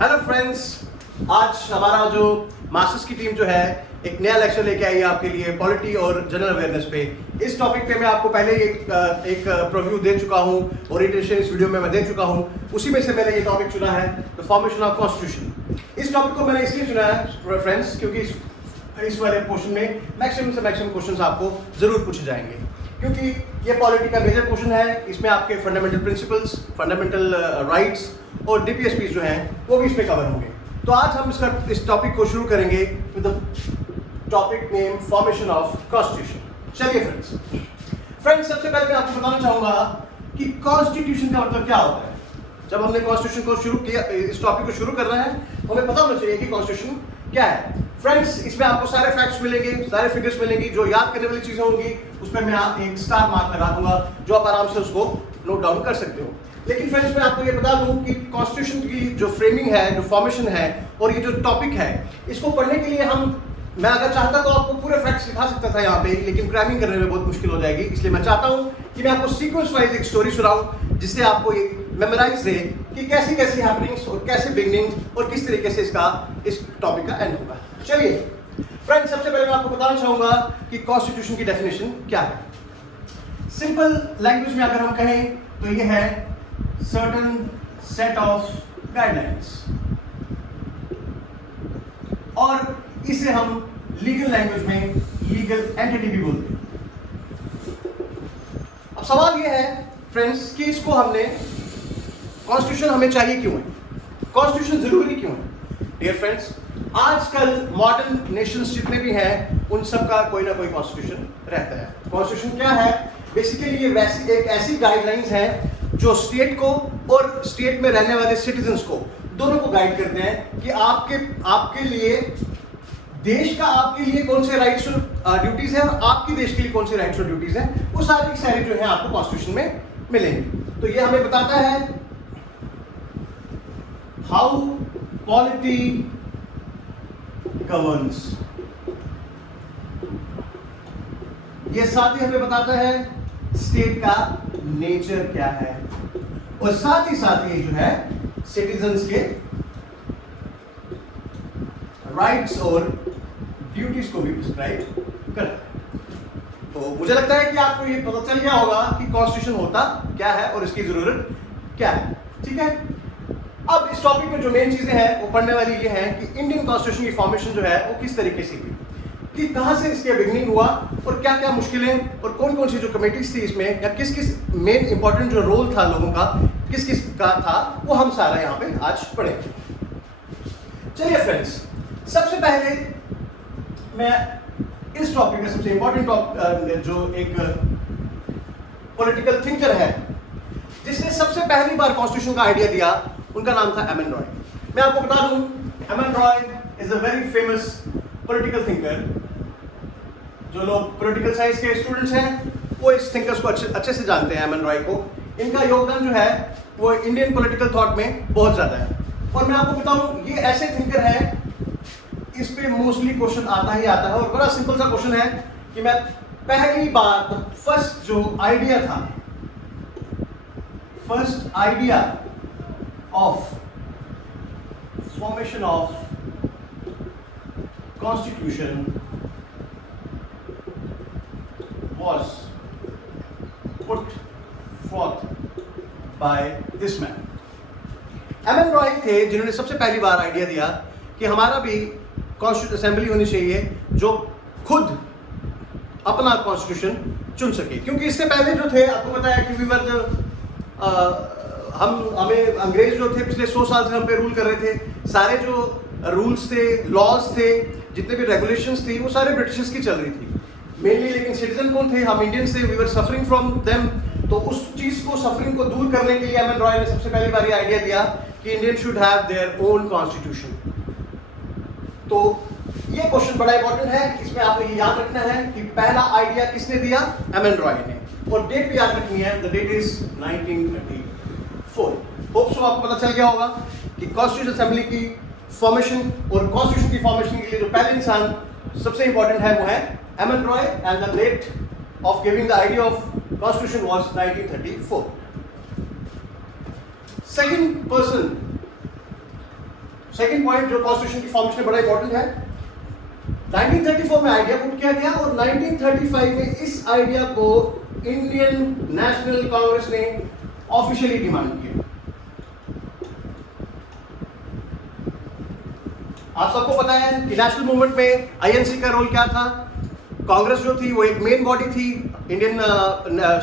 Hello friends, आज हमारा जो मास्टर्स की टीम जो है एक नया लेक्चर लेके आई है आपके लिए पॉलिटी और जनरल अवेयरनेस पे। इस टॉपिक पे मैं आपको पहले ही एक प्रीव्यू दे चुका हूँ, ओरिएंटेशन इस वीडियो में मैं दे चुका हूँ। उसी में से मैंने ये टॉपिक चुना है, द फॉर्मेशन ऑफ कॉन्स्टिट्यूशन। इस टॉपिक को मैंने इसलिए चुना है फ्रेंड्स क्योंकि इस वाले पोर्शन में मैक्सिमम से मैक्सिमम क्वेश्चंस आपको जरूर पूछे जाएंगे, क्योंकि ये पॉलिटी का मेजर क्वेश्चन है। इसमें आपके फंडामेंटल प्रिंसिपल्स, फंडामेंटल राइट्स और डीपीएसपी जो हैं वो भी इसमें कवर होंगे। तो आज हम इस टॉपिक को शुरू करेंगे with the topic name formation of constitution. चलिए फ्रेंड्स, सबसे पहले मैं आपको बताना चाहूंगा कि कॉन्स्टिट्यूशन का मतलब क्या होता है। जब हमने कॉन्स्टिट्यूशन को शुरू किया, इस टॉपिक को शुरू करना है, तो हमें पता होना चाहिए कि कॉन्स्टिट्यूशन क्या है। फ्रेंड्स, इसमें आपको सारे फैक्ट्स मिलेंगे, सारे फिगर्स मिलेंगी, जो याद करने वाली चीजें होंगी उस पर मैं आप एक स्टार मार्क लगा दूंगा, जो आप आराम से उसको नोट डाउन कर सकते हो। लेकिन फ्रेंड्स, मैं आपको ये बता दूं कि कॉन्स्टिट्यूशन की जो फ्रेमिंग है, जो फॉर्मेशन है और ये जो टॉपिक है, इसको पढ़ने के लिए मैं अगर चाहता तो आपको पूरे फैक्ट्स सिखा सकता था यहाँ पे, लेकिन क्रैमिंग करने में बहुत मुश्किल हो जाएगी। इसलिए मैं चाहता हूँ कि मैं आपको सीक्वेंस वाइज एक स्टोरी सुनाऊं, जिससे आपको ये मेमोराइज रहे कि कैसी कैसी हैपनिंग्स और कैसे बिगनिंग और किस तरीके से इस टॉपिक का एंड होगा। चलिए फ्रेंड्स, सबसे पहले मैं आपको बताना चाहूंगा कि कॉन्स्टिट्यूशन की डेफिनेशन क्या है। सिंपल लैंग्वेज में अगर हम कहें तो ये है सर्टेन सेट ऑफ गाइडलाइंस, और इसे हम लीगल लैंग्वेज में लीगल एंटिटी भी बोलते हैं। अब सवाल ये है फ्रेंड्स कि इसको कॉन्स्टिट्यूशन हमें चाहिए क्यों है, कॉन्स्टिट्यूशन जरूरी क्यों है। डियर फ्रेंड्स, आजकल मॉडर्न नेशंस जितने भी हैं उन सब का कोई ना कोई कॉन्स्टिट्यूशन रहता है। कॉन्स्टिट्यूशन क्या है? बेसिकली ये एक ऐसी गाइडलाइंस है जो स्टेट को और स्टेट में रहने वाले सिटीजन्स को दोनों को गाइड करते हैं कि आपके लिए देश का आपके लिए कौन से राइट्स और ड्यूटीज है और आपके देश के लिए कौन से राइट्स और ड्यूटीज हैं, वो सारी की सारी जो है आपको कॉन्स्टिट्यूशन में मिलेंगे। तो ये हमें बताता है हाउ पॉलिटी गवर्न्स, ये साथ ही हमें बताता है स्टेट का नेचर क्या है, और साथ ही ये जो है सिटीजन्स के राइट्स और ड्यूटीज को भी प्रिस्क्राइब करता है। तो मुझे लगता है कि आपको ये पता चल गया होगा कि कॉन्स्टिट्यूशन होता क्या है और इसकी जरूरत क्या है। ठीक है, अब इस टॉपिक में जो मेन चीजें हैं वो पढ़ने वाली ये है कि इंडियन कॉन्स्टिट्यूशन की फॉर्मेशन जो है वो किस तरीके से हुई, कि कहां से इसके बिगनिंग हुआ और क्या क्या मुश्किलें और कौन कौन सी जो कमेटीज थी इसमें, या किस किस मेन इंपॉर्टेंट जो रोल था लोगों का, किस किस का था, वो हम सारा यहाँ पे आज पढ़ेंगे। चलिए फ्रेंड्स, सबसे पहले मैं इस टॉपिक में सबसे इंपॉर्टेंट जो एक पॉलिटिकल थिंकर है जिसने सबसे पहली बार कॉन्स्टिट्यूशन का आइडिया दिया, उनका नाम था एम एन रॉय। मैं आपको बता दूं, M N Roy is a very famous political thinker. जो लोग पॉलिटिकल साइंस के स्टूडेंट्स हैं वो इस थिंकर्स को अच्छे से जानते हैं, एम एन रॉय को। इनका योगदान जो है वो इंडियन पॉलिटिकल थॉट में बहुत ज्यादा है। और मैं आपको बताऊं, ये ऐसे थिंकर है, इस पे मोस्टली क्वेश्चन आता ही आता है, और बड़ा सिंपल सा क्वेश्चन है कि मैं पहली बार फर्स्ट जो आइडिया था, first idea of formation of constitution was put forth by this man. M N Roy थे जिन्होंने सबसे पहली बार आइडिया दिया कि हमारा भी कॉन्स्टिट्यूशन असेंबली होनी चाहिए जो खुद अपना कॉन्स्टिट्यूशन चुन सके। क्योंकि इससे पहले जो थे, आपको पता है कि हमें अंग्रेज जो थे पिछले 100 साल से हम पे रूल कर रहे थे। सारे जो रूल्स थे, लॉज थे, जितने भी रेगुलेशंस थी, वो सारे ब्रिटिशर्स की चल रही थी मेनली। लेकिन सिटीजन कौन थे? हम इंडियंस थे। We were suffering from them. तो उस चीज को, सफरिंग को दूर करने के लिए एम एन रॉय ने सबसे पहली बार आइडिया दिया कि Indian should have their own constitution. तो ये क्वेश्चन बड़ा इंपॉर्टेंट है, इसमें आपको ये याद रखना है कि पहला आइडिया किसने दिया? एम एन रॉय ने। और डेट भी याद रखनी है, the date is 1934। Hope so आपको पता चल गया होगा कि कॉन्स्टिट्यूशन असेंबली की फॉर्मेशन और कॉन्स्टिट्यूशन की फॉर्मेशन के लिए जो पहले इंसान सबसे इंपॉर्टेंट है वो है M N Roy, and the date of giving the idea of constitution was 1934. Second person second point जो कॉन्स्टिट्यूशन की फॉर्मेशन में बड़ा इंपॉर्टेंट है, 1934 में आइडिया पुट किया गया और 1935 में इस आइडिया को इंडियन नेशनल कांग्रेस ने ऑफिशियली डिमांड किया। आप सबको पता है कि नेशनल मूवमेंट में आईएनसी का रोल क्या था। कांग्रेस जो थी वो एक मेन बॉडी थी इंडियन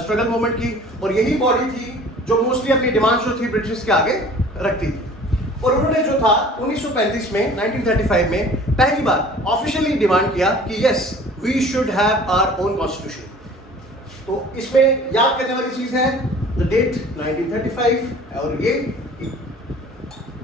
स्ट्रगल मूवमेंट की, और यही बॉडी थी जो मोस्टली अपनी डिमांड जो थी ब्रिटिश के आगे रखती थी। और उन्होंने जो था 1935 में 1935 में पहली बार ऑफिशियली डिमांड किया कि yes we should have our own constitution. तो इसमें याद करने वाली चीज है द डेट 1935, और ये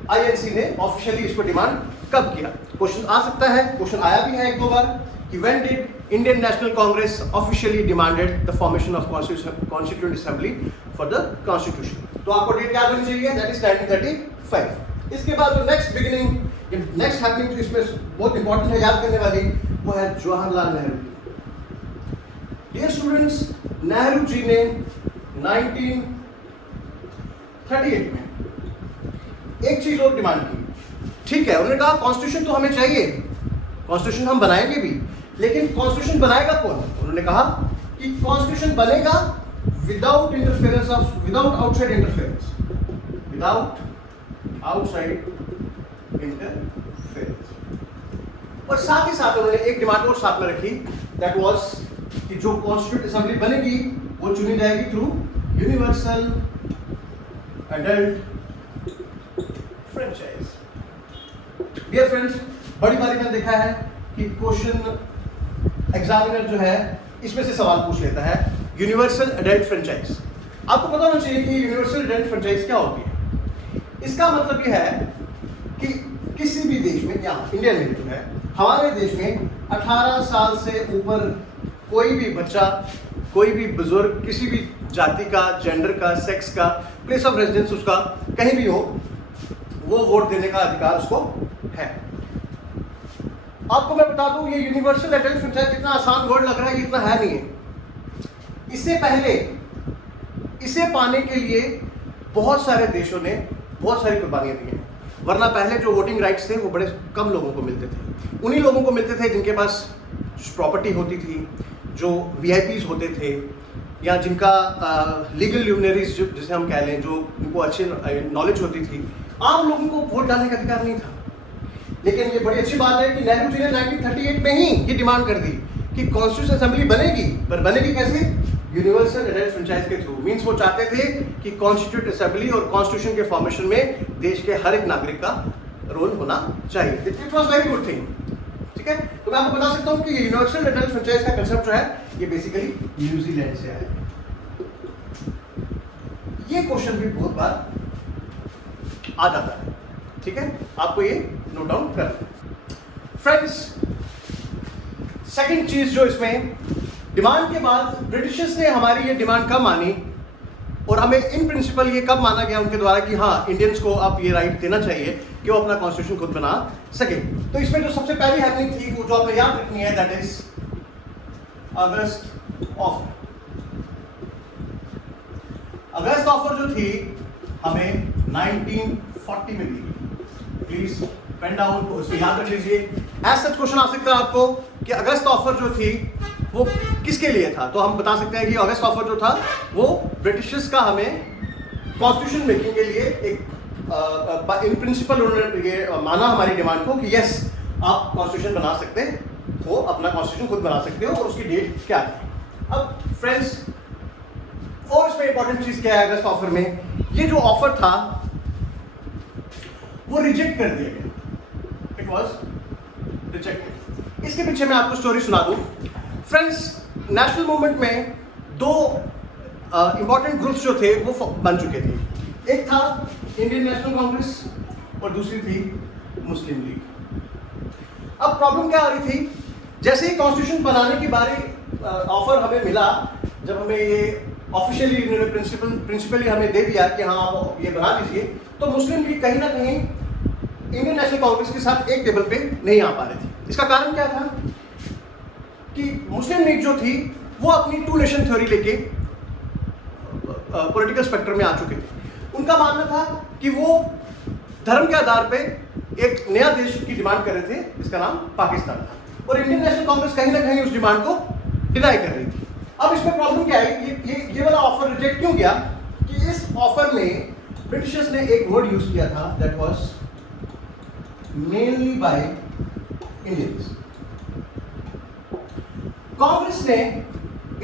आईएनसी ने ऑफिशियली इसको डिमांड कब किया। क्वेश्चन आ सकता है, क्वेश्चन आया भी है एक दो बार कि when did Indian national Congress officially demanded the formation of constituent assembly for the constitution. तो आपको डेट याद होनी चाहिए, दैट इज 1935। इसके बाद जो नेक्स्ट बिगिनिंग नेक्स्ट हैपनिंग जो इसमें बहुत इंपॉर्टेंट है याद करने वाली, वो है जवाहरलाल नेहरू। डियर स्टूडेंट्स, नेहरू जी ने 1938 में एक चीज और डिमांड की। ठीक है, उन्होंने कहा कॉन्स्टिट्यूशन तो हमें चाहिए, कॉन्स्टिट्यूशन हम बनाएंगे भी, लेकिन कॉन्स्टिट्यूशन बनाएगा कौन? उन्होंने कहा कि कॉन्स्टिट्यूशन बनेगा without interference of without outside interference और साथ ही साथ उन्होंने एक डिमांड और साथ में रखी, दैट वाज कि जो कॉन्स्टिट्यूएंट असेंबली बनेगी वो चुनी जाएगी through universal adult franchise. Dear friends, बड़ी बारी में देखा है कि क्वेश्चन एग्जामिनर जो है इसमें से सवाल पूछ लेता है यूनिवर्सल एडल्ट फ्रेंचाइज। आपको पता होना चाहिए कि यूनिवर्सल एडल्ट फ्रेंचाइज क्या होती है। इसका मतलब यह है कि किसी भी देश में, या इंडिया में जो है, हमारे देश में 18 साल से ऊपर कोई भी बच्चा, कोई भी बुजुर्ग, किसी भी जाति का, जेंडर का, सेक्स का, प्लेस ऑफ रेजिडेंस उसका कहीं भी हो, वो वोट देने का अधिकार उसको है। आपको मैं बता दूं, ये यूनिवर्सल एडल्ट फ्रेंचाइज इतना आसान वर्ड लग रहा है, ये इतना है नहीं है। इससे पहले इसे पाने के लिए बहुत सारे देशों ने बहुत सारी कुर्बानियां दी हैं, वरना पहले जो वोटिंग राइट्स थे वो बड़े कम लोगों को मिलते थे। उन्हीं लोगों को मिलते थे जिनके पास प्रॉपर्टी होती थी, जो वीआईपीज होते थे, या जिनका लीगल ल्यूमिनरीज जिसे हम कह लें, जो उनको अच्छी नॉलेज होती थी। आम लोगों को वोट डालने का अधिकार नहीं था। लेकिन ये बड़ी अच्छी बात है कि नेहरू जी ने 1938 में ही ये डिमांड कर दी कि कॉन्स्टिट्यूशन असेंबली बनेगी, पर बनेगी कैसे? यूनिवर्सल एडल्ट फ्रेंचाइज के थ्रू। मींस वो चाहते थे कि कॉन्स्टिट्यूट असेंबली और कॉन्स्टिट्यूशन के फॉर्मेशन में देश के हर एक नागरिक का रोल होना चाहिए। It was very good thing. ठीक है, तो मैं आपको बता सकता हूँ कि ये यूनिवर्सल एडल्ट फ्रेंचाइज का कंसेप्ट जो है ये बेसिकली न्यूजीलैंड से आया है। ये क्वेश्चन भी बहुत बार आ जाता है। ठीक है, आपको ये नोट डाउन करना। फ्रेंड्स, सेकंड चीज जो इसमें, डिमांड के बाद ब्रिटिशर्स ने हमारी ये डिमांड कब मानी, और हमें इन प्रिंसिपल ये कब माना गया उनके द्वारा कि हाँ इंडियंस को अब ये राइट देना चाहिए कि it वो अपना कॉन्स्टिट्यूशन खुद बना सके। तो इसमें जो सबसे पहली हैपनिंग थी वो जो आपने याद रखनी है, that is August offer. August offer जो थी हमें 1940 में दी। प्लीज पेन डाउन, उसको याद रख लीजिए। एज सच क्वेश्चन आ सकता है आपको कि अगस्त ऑफर जो थी वो किसके लिए था। तो हम बता सकते हैं कि अगस्त ऑफर जो था वो ब्रिटिशर्स का हमें कॉन्स्टिट्यूशन मेकिंग के लिए एक इन प्रिंसिपल उन्होंने ये माना हमारी डिमांड को कि यस आप कॉन्स्टिट्यूशन बना सकते हो, अपना कॉन्स्टिट्यूशन खुद बना सकते हो, और उसकी डेट क्या थी। अब फ्रेंड्स, और इसमें इंपॉर्टेंट चीज क्या है अगस्त ऑफर में, ये जो ऑफर था वो रिजेक्ट कर दिया गया। It was rejected. इसके पीछे मैं आपको स्टोरी सुना दूं। फ्रेंड्स, नेशनल मूवमेंट में दो इंपॉर्टेंट ग्रुप्स जो थे वो बन चुके थे। एक था इंडियन नेशनल कांग्रेस और दूसरी थी मुस्लिम लीग। अब प्रॉब्लम क्या आ रही थी, जैसे ही कॉन्स्टिट्यूशन बनाने की बारी ऑफर हमें मिला, जब हमें ये ऑफिशियली इन्होंने प्रिंसिपली हमें दे दिया कि हाँ आप ये बना दीजिए, तो मुस्लिम लीग कहीं ना कहीं इंडियन नेशनल कांग्रेस के साथ एक टेबल पे नहीं आ पा रहे थे। इसका कारण क्या था कि मुस्लिम लीग जो थी वो अपनी टू नेशन थ्योरी लेके पॉलिटिकल स्पेक्ट्रम में आ चुके थे। उनका मानना था कि वो धर्म के आधार पे एक नया देश की डिमांड कर रहे थे, जिसका नाम पाकिस्तान था, और इंडियन नेशनल कांग्रेस कहीं ना कहीं उस डिमांड को डिनाई कर रही थी। अब इसमें प्रॉब्लम क्या है, ये वाला ऑफर रिजेक्ट क्यों किया कि इस ऑफर में ब्रिटिशर्स ने एक वर्ड यूज किया था, that was mainly by Indians. Congress ने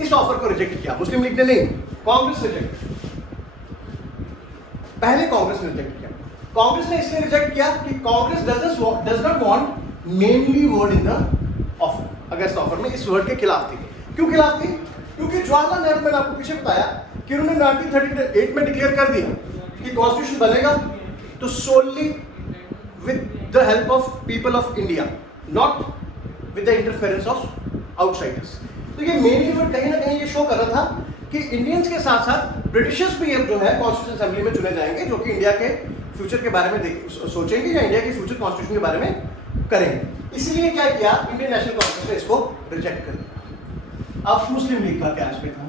इस ऑफर को रिजेक्ट किया, मुस्लिम लीग ने नहीं, कांग्रेस रिजेक्ट। पहले कांग्रेस ने रिजेक्ट किया। कांग्रेस ने इसलिए रिजेक्ट किया कि Congress does not want mainly word in the offer, against offer में इस वर्ड के खिलाफ थी। क्यों खिलाफ थी? क्योंकि जवाहरलाल नेहरू, मैंने आपको पीछे बताया कि उन्होंने 1938 में डिक्लेयर कर दिया कि कॉन्स्टिट्यूशन बनेगा तो solely with the help of people of India, not with the interference of outsiders. तो ये मेनली वर्ड कहीं ना कहीं ये शो कर रहा था कि इंडियंस के साथ साथ ब्रिटिशर्स भी जो है कॉन्स्टिट्यूशन असेंबली में चुने जाएंगे, जो कि इंडिया के फ्यूचर के बारे में सोचेंगे या इंडिया के फ्यूचर कॉन्स्टिट्यूशन के बारे में करेंगे। इसलिए क्या किया, इंडियन नेशनल कांग्रेस ने इसको रिजेक्ट कर दिया। अब मुस्लिम लीग का क्या इसमें था?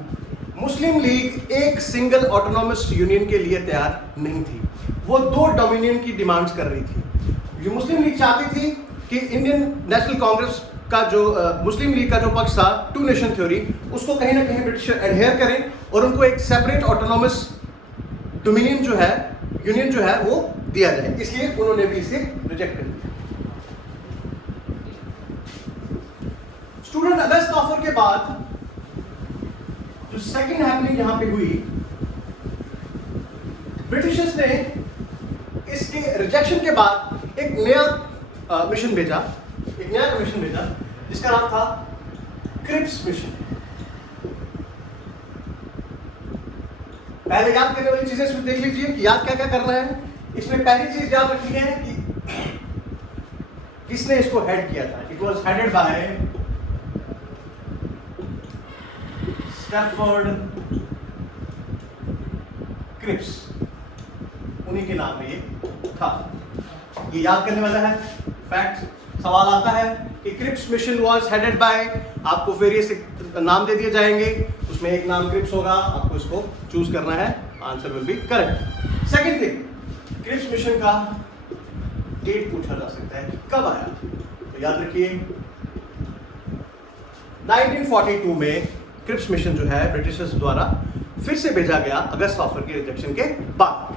मुस्लिम लीग एक सिंगल ऑटोनॉमस यूनियन के लिए तैयार नहीं थी, वो 2 डोमिनियन की डिमांड्स कर रही थी। ये मुस्लिम लीग चाहती थी कि इंडियन नेशनल कांग्रेस का जो मुस्लिम लीग का जो पक्ष था, 2 नेशन थ्योरी, उसको कहीं ना कहीं ब्रिटिश एडहेयर करें और उनको एक सेपरेट ऑटोनॉमस डोमिनियन जो है, यूनियन जो है, वो दिया जाए। इसलिए उन्होंने भी इसे रिजेक्ट कर दिया। स्टूडेंट, अगस्त ऑफर के बाद जो सेकंड हैपनिंग यहां पे हुई, ब्रिटिशर्स ने इसके रिजेक्शन के बाद एक नया मिशन भेजा, एक नया कमीशन भेजा, जिसका नाम था क्रिप्स मिशन। पहले याद करने वाली चीजें इसमें देख लीजिए कि याद क्या क्या करना है। इसमें पहली चीज याद रखनी है कि किसने इसको हेड किया था। It was headed by Stafford Cripps, उन्हीं के नाम पे ये था। ये याद करने वाला है फैक्ट। सवाल आता है कि Cripps mission was headed by, आपको वेरियस नाम दे दिए जाएंगे, उसमें एक नाम क्रिप्स होगा, आपको इसको चूज करना है, answer will be correct. Second thing, Cripps mission का डेट पूछा जा सकता है कि कब आया, तो याद रखिए 1942 में क्रिप्स मिशन जो है ब्रिटिशर्स द्वारा फिर से भेजा गया अगस्त ऑफर के रिजेक्शन के बाद।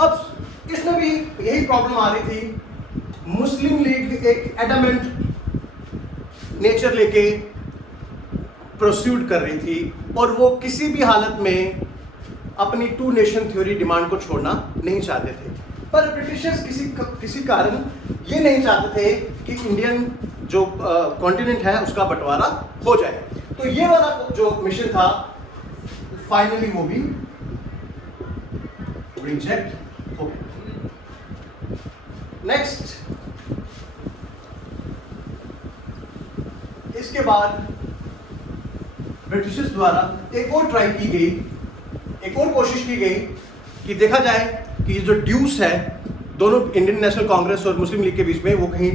अब इसमें भी यही प्रॉब्लम आ रही थी, मुस्लिम लीग एक एडमेंट नेचर लेके प्रोसीड कर रही थी और वो किसी भी हालत में अपनी 2 नेशन थ्योरी डिमांड को छोड़ना नहीं चाहते थे। पर ब्रिटिशर्स किसी कारण ये नहीं चाहते थे कि इंडियन जो कॉन्टिनेंट है उसका बंटवारा हो जाए। तो ये वाला जो मिशन था फाइनली वो भी रिजेक्ट हो गया। नेक्स्ट, इसके बाद ब्रिटिशर्स द्वारा एक और ट्राई की गई, एक और कोशिश की गई कि देखा जाए कि जो ड्यूस है दोनों इंडियन नेशनल कांग्रेस और मुस्लिम लीग के बीच में वो कहीं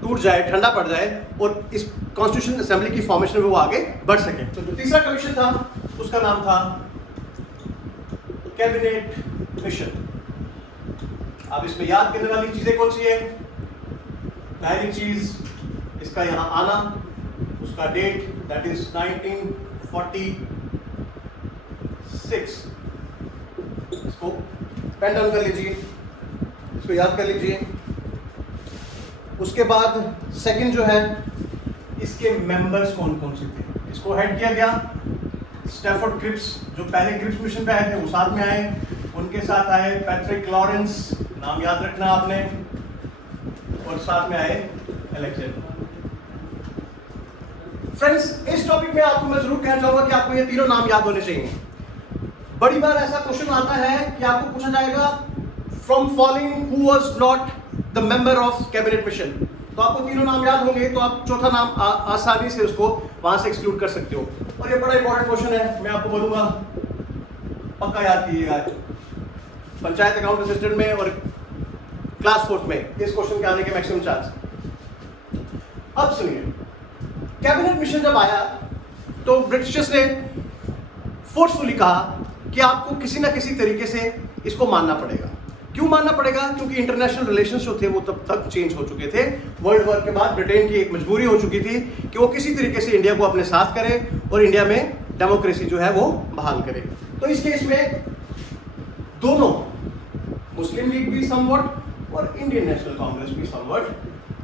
टूट जाए, ठंडा पड़ जाए और इस कॉन्स्टिट्यूशन असेंबली की फॉर्मेशन में वो आगे बढ़ सके। तो जो तीसरा कमीशन था उसका नाम था कैबिनेट मिशन। अब इसमें याद करने वाली चीजें कौन सी है? पहली चीज इसका यहां आना, उसका डेट दैट इज 1946, इसको पेन डाउन कर लीजिए, इसको याद कर लीजिए। उसके बाद सेकंड जो है, इसके मेंबर्स कौन कौन से थे, इसको हेड किया गया स्टैफोर्ड क्रिप्स, जो पहले क्रिप्स मिशन पे आए थे वो साथ में आए, उनके साथ आए पैट्रिक लॉरेंस, नाम याद रखना आपने, और साथ में आए अलेक्जेंडर। फ्रेंड्स, इस टॉपिक में आपको मैं जरूर कहना चाहूंगा कि आपको ये तीनों नाम याद होने चाहिए। बड़ी बार ऐसा क्वेश्चन आता है कि आपको पूछा जाएगा from following who was not the member of cabinet mission, तो आपको तीनों नाम याद होंगे तो आप चौथा नाम आसानी से उसको वहां से एक्सक्लूड कर सकते हो। और ये बड़ा इंपॉर्टेंट क्वेश्चन है, मैं आपको बोलूंगा पक्का याद कीजिएगा। पंचायत अकाउंट असिस्टेंट में और क्लास 4 में इस क्वेश्चन के आने के मैक्सिमम चांस। अब सुनिए, कैबिनेट मिशन जब आया तो ब्रिटिशर्स ने फोर्सफुली कहा कि आपको किसी ना किसी तरीके से इसको मानना पड़ेगा। क्यों मानना पड़ेगा? क्योंकि इंटरनेशनल रिलेशंस जो थे वो तब तक चेंज हो चुके थे। वर्ल्ड वॉर के बाद ब्रिटेन की एक मजबूरी हो चुकी थी कि वो किसी तरीके से इंडिया को अपने साथ करे और इंडिया में डेमोक्रेसी जो है वो बहाल करे। तो इस केस में दोनों, मुस्लिम लीग भी समवट और इंडियन नेशनल कांग्रेस भी समवट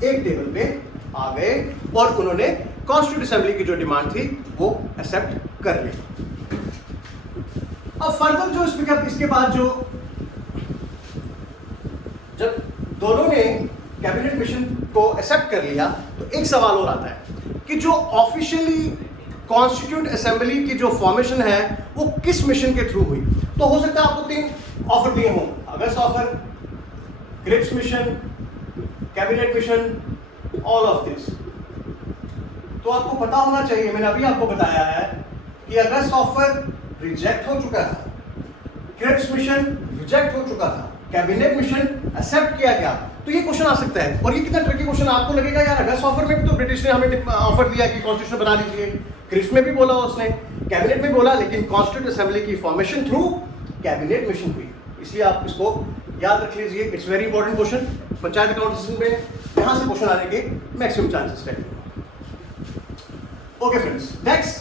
एक टेबल पे आ गए और उन्होंने कॉन्स्टिट्यूंट असेंबली की जो डिमांड थी वो एक्सेप्ट कर ली। अब फर्दर जो इसके बाद जो जब दोनों ने कैबिनेट मिशन को एक्सेप्ट कर लिया तो एक सवाल और आता है कि जो ऑफिशियली कॉन्स्टिट्यूंट असेंबली की जो फॉर्मेशन है वो किस मिशन के थ्रू हुई। तो हो सकता है आपको 3 ऑफर दिए हों, August offer, Cripps mission, cabinet mission, all of this. तो आपको पता होना चाहिए, मैंने अभी आपको बताया है कि अगस्त ऑफर रिजेक्ट हो चुका था, क्रिप्स मिशन रिजेक्ट हो चुका था, कैबिनेट मिशन एक्सेप्ट किया गया। तो ये क्वेश्चन आ सकता है और ये कितना ट्रिकी क्वेश्चन आपको लगेगा यार, अगस्त ऑफर में भी तो ब्रिटिश ने हमें ऑफर दिया कि कॉन्स्टिट्यूशन बना लीजिए, क्रिप्स में भी बोला उसने, कैबिनेट में बोला, लेकिन कॉन्स्टिट्यूंट असेंबली की फॉर्मेशन थ्रू कैबिनेट मिशन हुई। इसलिए आप इसको याद रख लीजिए, it's very important question. Panchayat अकाउंटेशन में यहां से क्वेश्चन आने के मैक्सिमम चांसेस रहते हैं। ओके फ्रेंड्स, नेक्स्ट,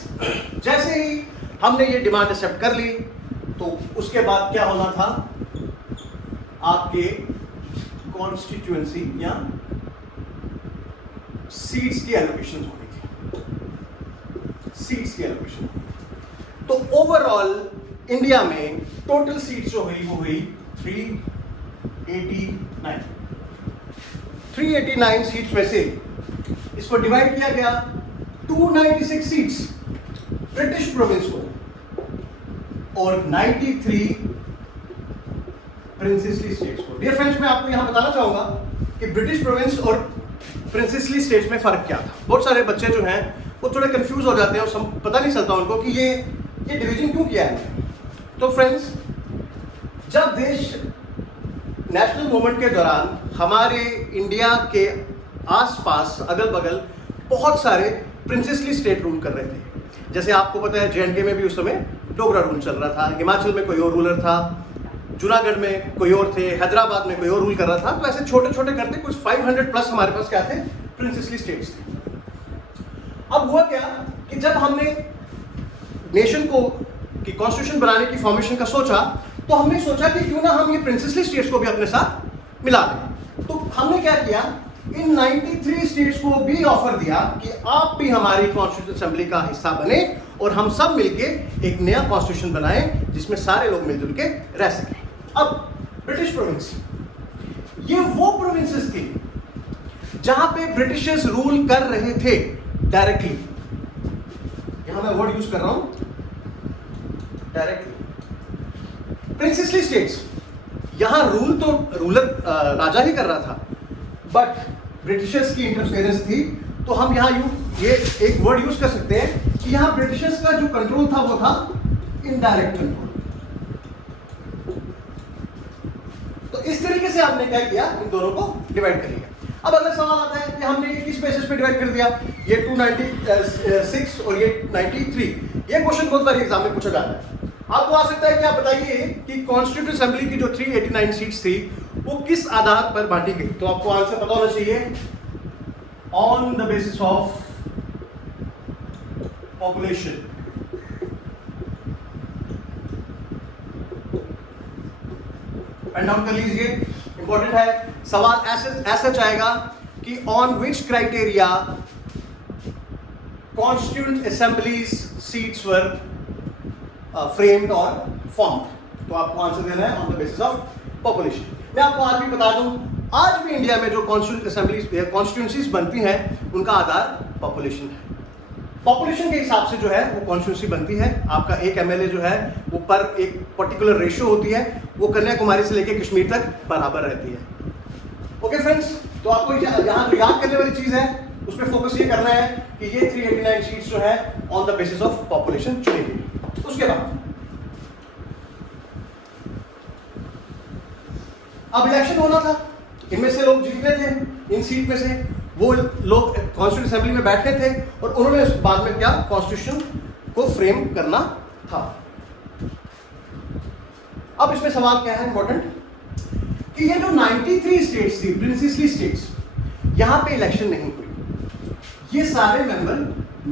जैसे ही हमने ये डिमांड एक्सेप्ट कर ली तो उसके बाद क्या होना था, आपके कॉन्स्टिट्यूएंसी या सीट्स की एलोकेशन होनी थी, सीट्स की एलोकेशन। तो ओवरऑल इंडिया में टोटल सीट्स जो हुई वो हुई 389 सीट्स में से इसको डिवाइड किया गया 296 सीट्स ब्रिटिश प्रोविंस को और 93 प्रिंसेसली स्टेट्स को। डियर फ्रेंड्स, मैं आपको यहां बताना चाहूंगा कि ब्रिटिश प्रोविंस और प्रिंसेसली स्टेट्स में फर्क क्या था। बहुत सारे बच्चे जो हैं वो थोड़े कंफ्यूज हो जाते हैं और पता नहीं चलता उनको कि ये डिवीजन क्यों किया है। तो फ्रेंड्स, जब देश नेशनल मूवमेंट के दौरान हमारे इंडिया के आसपास अगल बगल बहुत सारे प्रिंसेसली स्टेट रूल कर रहे थे। जैसे आपको पता है J&K में भी उस समय डोगरा रूल चल रहा था, हिमाचल में कोई और रूलर था, जूनागढ़ में कोई और थे, हैदराबाद में कोई और रूल कर रहा था। तो ऐसे छोटे छोटे करते कुछ 500 प्लस हमारे पास क्या थे, प्रिंसेसली स्टेट्स थे। अब हुआ क्या कि जब हमने नेशन को की कॉन्स्टिट्यूशन बनाने की फॉर्मेशन का सोचा तो हमने सोचा कि क्यों ना हम ये प्रिंसेसली स्टेट्स को भी अपने साथ मिला दें। तो हमने क्या किया, इन 93 स्टेट्स को भी ऑफर दिया कि आप भी हमारी कॉन्स्टिट्यूशन असेंबली का हिस्सा बने और हम सब मिलके एक नया कॉन्स्टिट्यूशन बनाएं जिसमें सारे लोग मिलजुल के रह सकें। अब ब्रिटिश प्रोविंस, ये वो प्रोविंसेस थी जहां पे ब्रिटिशर्स रूल कर रहे थे डायरेक्टली। यहां मैं वर्ड यूज कर रहा हूं, डायरेक्टली। प्रिंसेसली स्टेट्स, यहां रूल तो रूलर राजा ही कर रहा था, बट ब्रिटिशर्स की इंटरफेरेंस थी। तो हम यहां ये एक वर्ड यूज कर सकते हैं कि यहां ब्रिटिशर्स का जो कंट्रोल था वो था इनडायरेक्ट कंट्रोल। तो इस तरीके से आपने क्या किया, इन दोनों को डिवाइड कर लिया। अब अगला सवाल आता है कि हमने ये किस बेसिस पे डिवाइड कर दिया, ये 296 और ये 93। ये क्वेश्चन बहुत बार एग्जाम में पूछा जाता है। आपको आ सकता है कि आप बताइए कि कॉन्स्टिट्यूंट असेंबली की जो 389 सीट्स थी वो किस आधार पर बांटी गई। तो आपको आंसर पता होना चाहिए, on the basis of population. Pen down कर लीजिए, इंपॉर्टेंट है सवाल। ऐसा जाएगा कि on which criteria constituent assemblies seats were framed और फॉर्म्ड। तो आपको आंसर देना है on the basis of population. मैं आपको आज भी बता दूं, आज भी इंडिया में जो कॉन्स्टिट्यूंट असेंबलीज कॉन्स्टिट्यूंसीज बनती हैं उनका आधार पॉपुलेशन है। पॉपुलेशन के हिसाब से जो है वो कॉन्स्टिट्यूंसी बनती है। आपका एक एमएलए जो है वो पर एक पर्टिकुलर रेशियो होती है, वो कन्याकुमारी से लेकर कश्मीर तक बराबर रहती है। ओके फ्रेंड्स, तो आपको यहाँ जो याद करने वाली चीज है उस पर फोकस ये करना है कि ये 389 सीट्स जो है on the basis of population चुनी गई। उसके बाद अब इलेक्शन होना था, इनमें से लोग जीतने थे, इन सीट में से वो लोग कॉन्स्टिट्यूंट असेंबली में बैठे थे और उन्होंने बाद में क्या कॉन्स्टिट्यूशन को फ्रेम करना था। अब इसमें सवाल क्या है इंपॉर्टेंट 93 स्टेट्स थी, प्रिंसेसली स्टेट्स, यहां पे इलेक्शन नहीं हुई। ये सारे मेंबर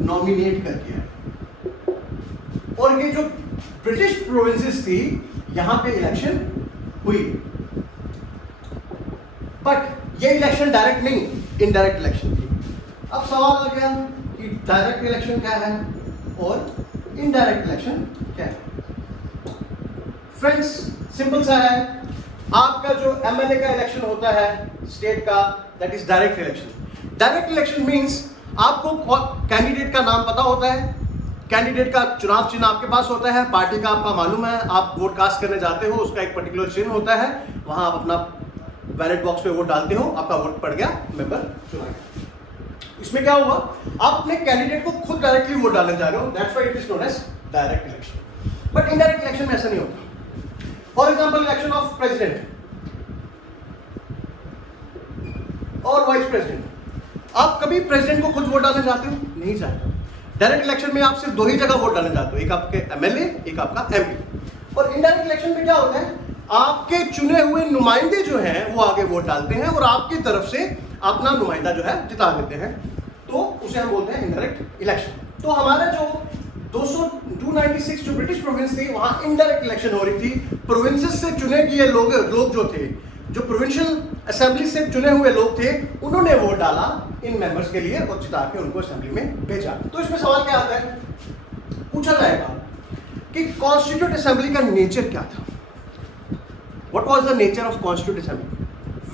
नॉमिनेट करके आए। और ये जो ब्रिटिश प्रोविंसेस थी, यहां पे इलेक्शन हुई। बट ये इलेक्शन डायरेक्ट नहीं, इनडायरेक्ट इलेक्शन थी। अब सवाल आ गया कि डायरेक्ट इलेक्शन क्या है और इनडायरेक्ट इलेक्शन क्या है। फ्रेंड्स, सिंपल सा है, आपका जो एमएलए का इलेक्शन होता है स्टेट का, that is direct election. Direct election means आपको कैंडिडेट का नाम पता होता है, कैंडिडेट का चुनाव चिन्ह आपके पास होता है, पार्टी का आपका मालूम है, आप वोट कास्ट करने जाते हो, उसका एक पर्टिकुलर चिन्ह होता है, वहां आप अपना बैलेट बॉक्स पे वोट डालते हो, आपका वोट पड़ गया, मेंबर चुना गया। इसमें क्या हुआ, आप अपने कैंडिडेट को खुद डायरेक्टली वोट डालने जा रहे हो, that's why it is known as direct election. But indirect election में ऐसा नहीं होता। For example, election of president और वाइस प्रेसिडेंट, आप कभी प्रेसिडेंट को खुद वोट डालने जाते हो? नहीं जाते। डायरेक्ट इलेक्शन में आप सिर्फ दो ही जगह वोट डालने जाते हो, एक आपके एमएलए, एक आपका एमपी। और इनडायरेक्ट इलेक्शन में क्या होता है, आपके चुने हुए नुमाइंदे जो हैं वो आगे वोट डालते हैं और आपकी तरफ से अपना नुमाइंदा जो है जिता देते हैं, तो उसे हम बोलते हैं इनडायरेक्ट इलेक्शन। तो हमारा जो 296 जो ब्रिटिश प्रोविंस थी, वहां इनडायरेक्ट इलेक्शन हो रही थी। प्रोविंसेस से चुने गए लोग जो थे, जो प्रोविंशियल असेंबली से चुने हुए लोग थे, उन्होंने वोट डाला इन मेंबर्स के लिए और जिता के उनको असेंबली में भेजा। तो इसमें सवाल क्या आता है, पूछा जाएगा कि कॉन्स्टिट्यूट असेंबली का नेचर क्या था। What was the nature of Constituent Assembly?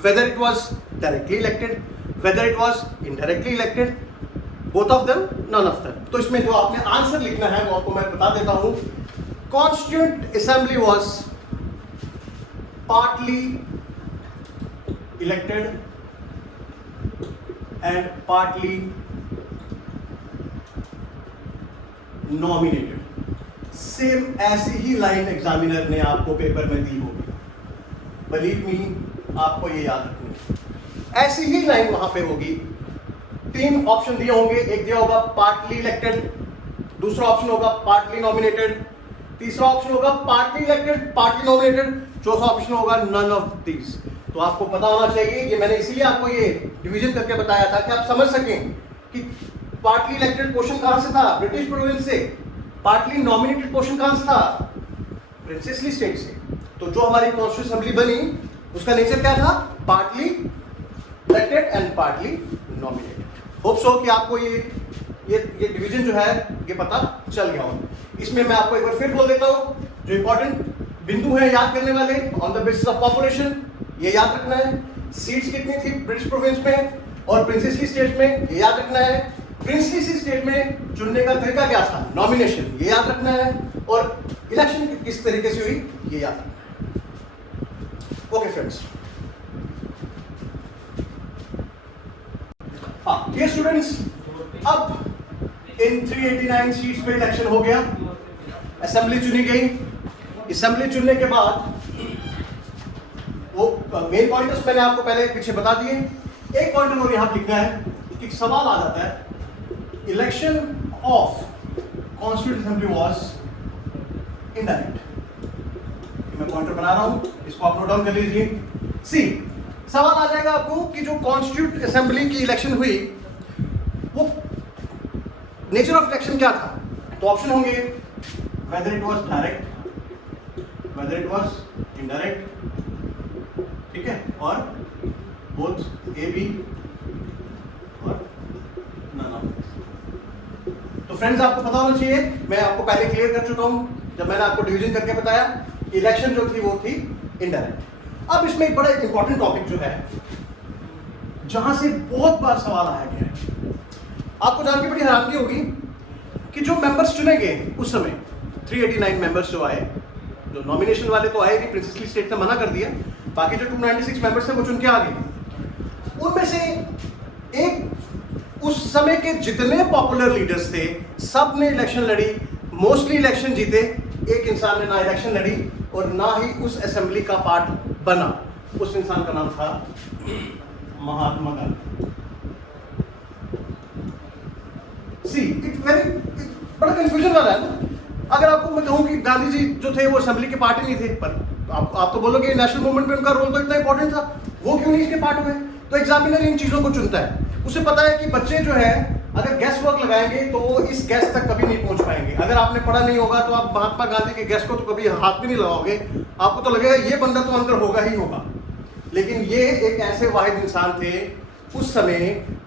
Whether it was directly elected, whether it was indirectly elected, both of them, none of them. तो इसमें जो आपने आंसर लिखना है वो आपको मैं बता देता हूँ। Constituent Assembly was partly elected and partly nominated. Same ऐसी ही लाइन एग्जामिनर ने आपको पेपर में दी होगी, बिलीव मी, आपको ये याद रखनी है। ऐसी ही लाइन वहां पे होगी। 3 ऑप्शन दिए होंगे, एक दिया होगा पार्टली इलेक्टेड, दूसरा ऑप्शन होगा पार्टली नॉमिनेटेड, तीसरा ऑप्शन होगा पार्टली इलेक्टेड पार्टली नॉमिनेटेड, चौथा ऑप्शन होगा नन ऑफ दीज। तो आपको पता होना चाहिए, ये मैंने इसीलिए आपको ये डिवीजन करके बताया था कि आप समझ सकें कि पार्टली इलेक्टेड पोर्शन कहां से था, ब्रिटिश प्रोविंस से, पार्टली नॉमिनेटेड पोर्शन कहां से था, प्रिंसेसली स्टेट से। तो जो हमारी कॉन्स्टिट्यूशन असेंबली बनी उसका नेचर क्या था, partly elected and partly nominated. Hope so कि आपको ये डिवीजन जो है ये पता चल गया हो। इसमें मैं आपको एक बार फिर बोल देता हूँ, जो इंपॉर्टेंट बिंदु है याद करने वाले, on the basis of population ये याद रखना है, सीट्स कितनी थी ब्रिटिश प्रोविंस में और प्रिंसेसली स्टेट में ये याद रखना है, प्रिंसली स्टेट में चुनने का तरीका क्या था, नॉमिनेशन, ये याद रखना है, और इलेक्शन किस तरीके से हुई ये याद रखना है। ओके फ्रेंड्स, हाँ ये स्टूडेंट्स, अब इन 389 सीट्स पे इलेक्शन हो गया, असेंबली चुनी गई। असेंबली चुनने के बाद वो मेन पॉइंटर्स मैंने आपको पहले पीछे बता दिए। एक पॉइंटर और यहां लिखना है कि सवाल आ जाता है, election of constituent assembly was indirect. मैं पॉइंटर बना रहा हूं, इसको आप नोट डाउन कर लीजिए। सी, सवाल आ जाएगा आपको कि जो कॉन्स्टिट्यूएंट असेंबली की इलेक्शन हुई वो नेचर ऑफ इलेक्शन क्या था। तो ऑप्शन होंगे, whether it was direct, whether it was indirect, ठीक है, और बोथ ए बी और नन ऑफ। तो फ्रेंड्स आपको पता होना चाहिए, मैं आपको पहले क्लियर कर चुका हूं जब मैंने आपको डिवीजन करके बताया, इलेक्शन जो थी वो थी इनडायरेक्ट। अब इसमें एक बड़ा इंपॉर्टेंट टॉपिक जो है, जहां से बहुत बार सवाल आया गया है, आपको जान के बड़ी हैरानी होगी कि जो मेंबर्स चुने गए उस समय 389 मेंबर्स जो आए, जो नॉमिनेशन वाले तो आए नहीं, प्रिंसेसली स्टेट ने मना कर दिया, बाकी जो 296 मेंबर्स थे वो चुन के आ गए। उनमें से एक, उस समय के जितने पॉपुलर लीडर्स थे सब ने इलेक्शन लड़ी, मोस्टली इलेक्शन जीते। एक इंसान ने ना इलेक्शन लड़ी और ना ही उस असेंबली का पार्ट बना। उस इंसान का नाम था Mahatma Gandhi. See it very बड़ा कंफ्यूजन वाला है ना। अगर आपको मैं कहूं कि गांधी जी जो थे वो असेंबली के पार्ट ही नहीं थे, पर आप तो बोलोगे नेशनल मूवमेंट में उनका रोल तो इतना इंपॉर्टेंट था, वो क्यों नहीं इसके पार्ट हुए? तो एग्जामिनर इन चीजों को चुनता है। उसे पता है कि बच्चे जो है अगर गैस वर्क लगाएंगे तो वो इस गैस तक कभी नहीं पहुंच पाएंगे। अगर आपने पढ़ा नहीं होगा तो आप महात्मा गांधी के गैस को तो कभी हाथ भी नहीं लगाओगे, आपको तो लगेगा ये बंदा तो अंदर होगा ही होगा। लेकिन ये एक ऐसे वाहिद इंसान थे उस समय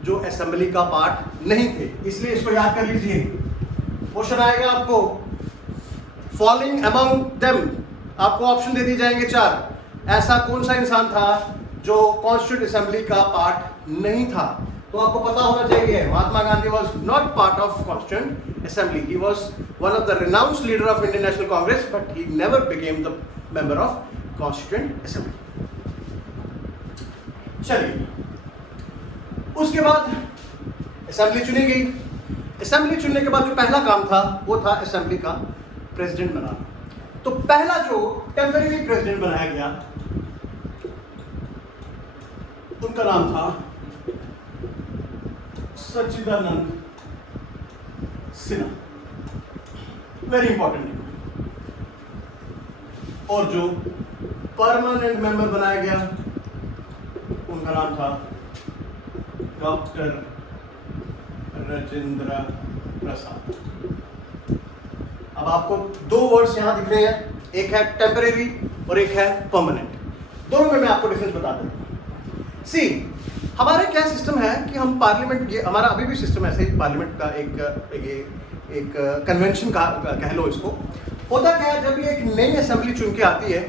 जो असेंबली का पार्ट नहीं थे, इसलिए इसको याद कर लीजिए। क्वेश्चन आएगा आपको, फॉलोइंग अमंग देम, आपको ऑप्शन दे दिए जाएंगे 4। ऐसा कौन सा इंसान था जो कॉन्स्टिट्यूंट असेंबली का पार्ट नहीं था? तो आपको पता होना चाहिए Mahatma Gandhi was not part of constituent assembly. He was one of the renowned leader of Indian national congress, but he never became the member of constituent assembly. चलिए, उसके बाद असेंबली चुनी गई। असेंबली चुनने के बाद जो पहला काम था वो था असेंबली का प्रेसिडेंट बनाना। तो पहला जो टेम्परेरी प्रेसिडेंट बनाया गया उनका नाम था Sachchidanand Sinha. Very important name. और जो परमानेंट मेंबर बनाया गया उनका नाम था डॉक्टर राजेंद्र प्रसाद। अब आपको दो वर्ड्स यहां दिख रहे हैं, एक है टेम्परेरी और एक है परमानेंट। दोनों में मैं आपको डिफरेंस बता दूं। सी, हमारे क्या सिस्टम है कि हम पार्लियामेंट, ये हमारा अभी भी सिस्टम ऐसे ही, पार्लियामेंट का एक कन्वेंशन का कह लो इसको। होता क्या है, जब ये एक नई असेंबली चुन के आती है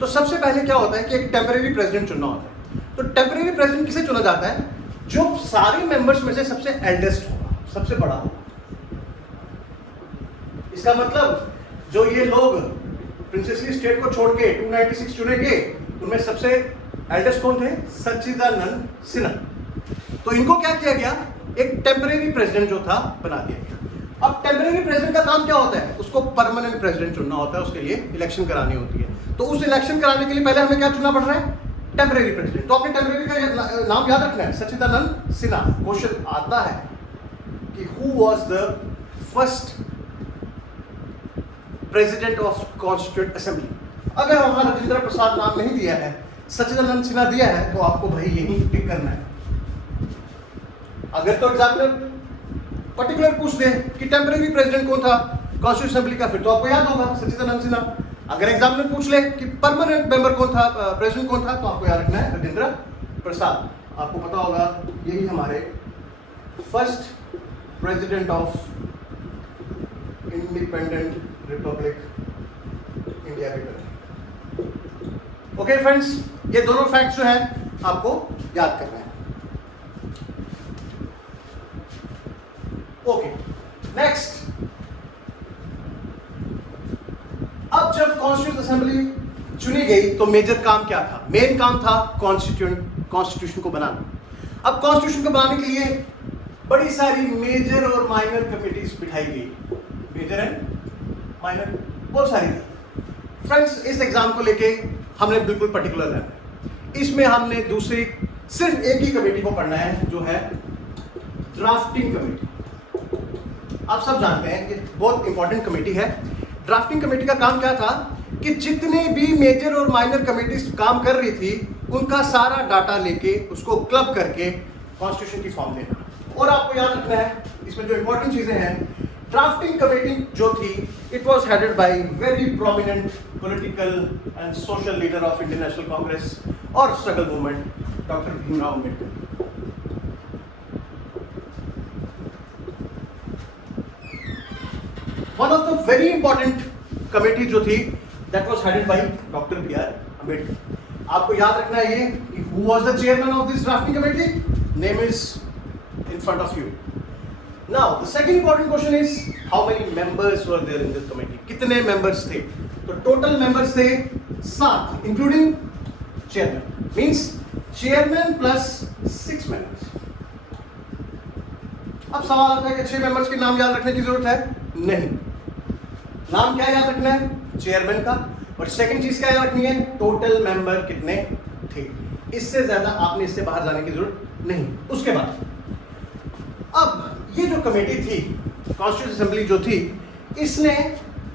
तो सबसे पहले क्या होता है कि एक टेम्परेरी प्रेसिडेंट चुनना होता है। तो टेम्परेरी प्रेसिडेंट किसे चुना जाता है? जो सारे मेंबर्स में से सबसे एल्डेस्ट होगा, सबसे बड़ा होगा। इसका मतलब जो ये लोग प्रिंसेसली स्टेट को छोड़ के 296 चुने गए, उनमें सबसे एल्डेस्ट कौन थे? सच्चिदानंद सिन्हा। तो इनको क्या किया गया? एक टेम्परेरी प्रेसिडेंट जो था बना दिया गया। अब टेम्परेरी प्रेसिडेंट का काम क्या होता है? उसको परमानेंट प्रेसिडेंट चुनना होता है, उसके लिए इलेक्शन करानी होती है। तो उस इलेक्शन कराने के लिए पहले हमें क्या चुनना पड़ रहा है? Temporary president. तो आपने टेम्परेरी का नाम याद रखना है, सच्चिदानंद सिन्हा। क्वेश्चन आता है कि who was the first president of constituent assembly? अगर वहां राजेंद्र प्रसाद नाम नहीं दिया है, सच्चिदानंद सिन्हा दिया है, तो आपको भाई यही टिक करना है। अगर तो एग्जामिनर पर्टिकुलर पूछ दे कि टेम्परेरी प्रेसिडेंट कौन था कॉन्स्टिट्यूंट असेंबली का, फिर तो आपको याद होगा सच्चिदानंद सिन्हा। अगर एग्जामिनर पूछ ले कि परमानेंट मेंबर कौन था, प्रेसिडेंट कौन था, तो आपको याद रखना है राजेंद्र प्रसाद। आपको पता होगा यही हमारे first president of independent Republic India के थे। ओके फ्रेंड्स, ये दोनों फैक्ट्स जो है आपको याद करना है। Okay, next. अब जब कॉन्स्टिट्यूंट असेंबली चुनी गई तो मेजर काम क्या था? मेन काम था कॉन्स्टिट्यूशन को बनाना। अब कॉन्स्टिट्यूशन को बनाने के लिए बड़ी सारी मेजर और माइनर कमिटीज बिठाई गई। मेजर एंड माइनर बहुत सारी थी। फ्रेंड्स, इस एग्जाम को लेके हमने बिल्कुल पर्टिकुलर रहना है। इसमें हमने दूसरी सिर्फ एक ही कमेटी को पढ़ना है, जो है ड्राफ्टिंग कमेटी। आप सब जानते हैं ये बहुत इंपॉर्टेंट कमेटी है। ड्राफ्टिंग कमेटी का काम क्या था कि जितने भी मेजर और माइनर कमेटीज काम कर रही थी उनका सारा डाटा लेके उसको क्लब करके कॉन्स्टिट्यूशन की फॉर्म देना। और आपको याद रखना है इसमें जो इंपॉर्टेंट चीजें हैं, ड्राफ्टिंग कमेटी जो थी, it was headed by very prominent political and social leader of Indian national congress और struggle movement, doctor Bhimrao Ambedkar. One of the very important committee जो थी, that was headed by doctor B R Ambedkar. आपको याद रखना है ये कि who was the chairman of this drafting committee? Name is in front of you. Now the second important question is how many members were there in this committee? कितने members थे? तो total members थे 7 including chairman, means chairman plus 6 members. अब सवाल आता है कि 6 members के नाम याद रखने की जरूरत है? नहीं। नाम क्या याद रखना है? चेयरमैन का। और सेकंड चीज क्या याद रखनी है? टोटल मेंबर कितने थे। इससे ज्यादा आपने इससे बाहर जाने की जरूरत नहीं। उसके बाद अब ये जो कमेटी थी, कॉन्स्टिट्यूशन असेंबली जो थी, इसने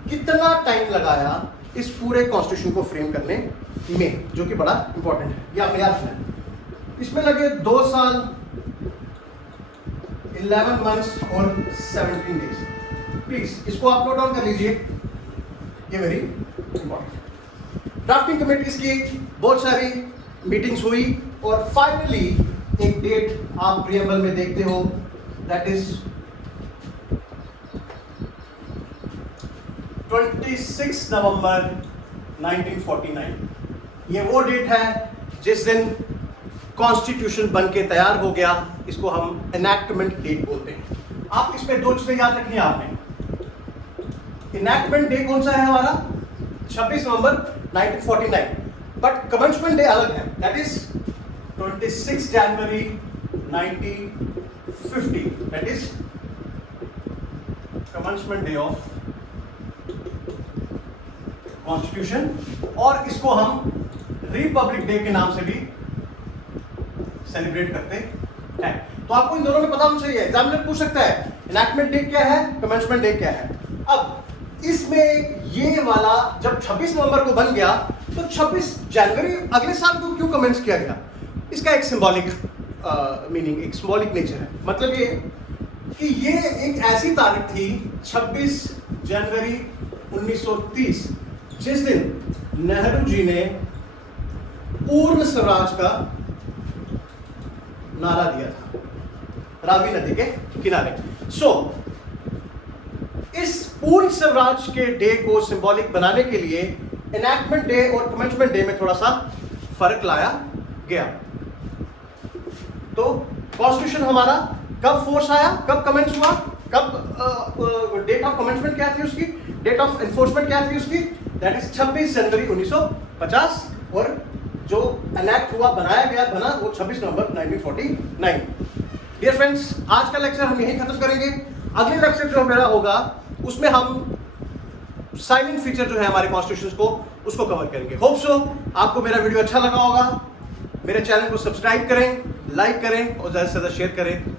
कितना टाइम लगाया इस पूरे कॉन्स्टिट्यूशन को फ्रेम करने में, जो कि बड़ा इंपॉर्टेंट है, ये आपने याद रखना। इसमें लगे 2 साल 11 मंथ्स और 17 डेज। प्लीज इसको आप नोट डाउन कर लीजिए, ये वेरी इंपॉर्टेंट। ड्राफ्टिंग कमेटीज की बहुत सारी मीटिंग्स हुई और फाइनली एक डेट आप प्रियम्बल में देखते हो, दैट इज 26 नवंबर 1949। ये वो डेट है जिस दिन कॉन्स्टिट्यूशन बन के तैयार हो गया। इसको हम एनैक्टमेंट डेट बोलते हैं। आप इसमें 2 चीजें याद रखनी है आपने। इनैक्टमेंट डे कौन सा है हमारा? 26 नवंबर 1949, बट कमेंसमेंट डे अलग है, that is 26 January 1950, that is commencement day of constitution, और इसको हम रिपब्लिक डे के नाम से भी सेलिब्रेट करते हैं। तो आपको इन दोनों में पता होना चाहिए, एग्जामिनर पूछ सकता है इनैक्टमेंट डे क्या है, कमेंसमेंट डे क्या है। अब इसमें ये वाला जब 26 नवंबर को बन गया तो 26 जनवरी अगले साल को क्यों कमेंस किया गया? इसका एक सिंबॉलिक मीनिंग, एक सिंबॉलिक नेचर है। मतलब ये कि ये एक ऐसी तारीख थी 26 जनवरी 1930 जिस दिन नेहरू जी ने पूर्ण स्वराज का नारा दिया था रावी नदी के किनारे। इस पूर्ण स्वराज के डे को सिंबॉलिक बनाने के लिए एनैक्टमेंट डे और कमेंसमेंट डे में थोड़ा सा फर्क लाया गया। तो कॉन्स्टिट्यूशन हमारा कब फोर्स आया, कब कमेंस हुआ, कब डेट ऑफ कमेंसमेंट क्या थी उसकी, डेट ऑफ एनफोर्समेंट क्या थी उसकी, दैट इज 26 जनवरी 1950, और जो एनैक्ट हुआ, बनाया गया, बना वो 26 नवंबर 1949। डियर फ्रेंड्स, आज का लेक्चर हम यहीं खत्म करेंगे। अगले लेक्चर जो मेरा होगा उसमें हम साइनिंग फीचर जो है हमारे कॉन्स्टिट्यूशन को, उसको कवर करेंगे। होप सो आपको मेरा वीडियो अच्छा लगा होगा। मेरे चैनल को सब्सक्राइब करें, लाइक करें और ज़्यादा से ज़्यादा शेयर करें।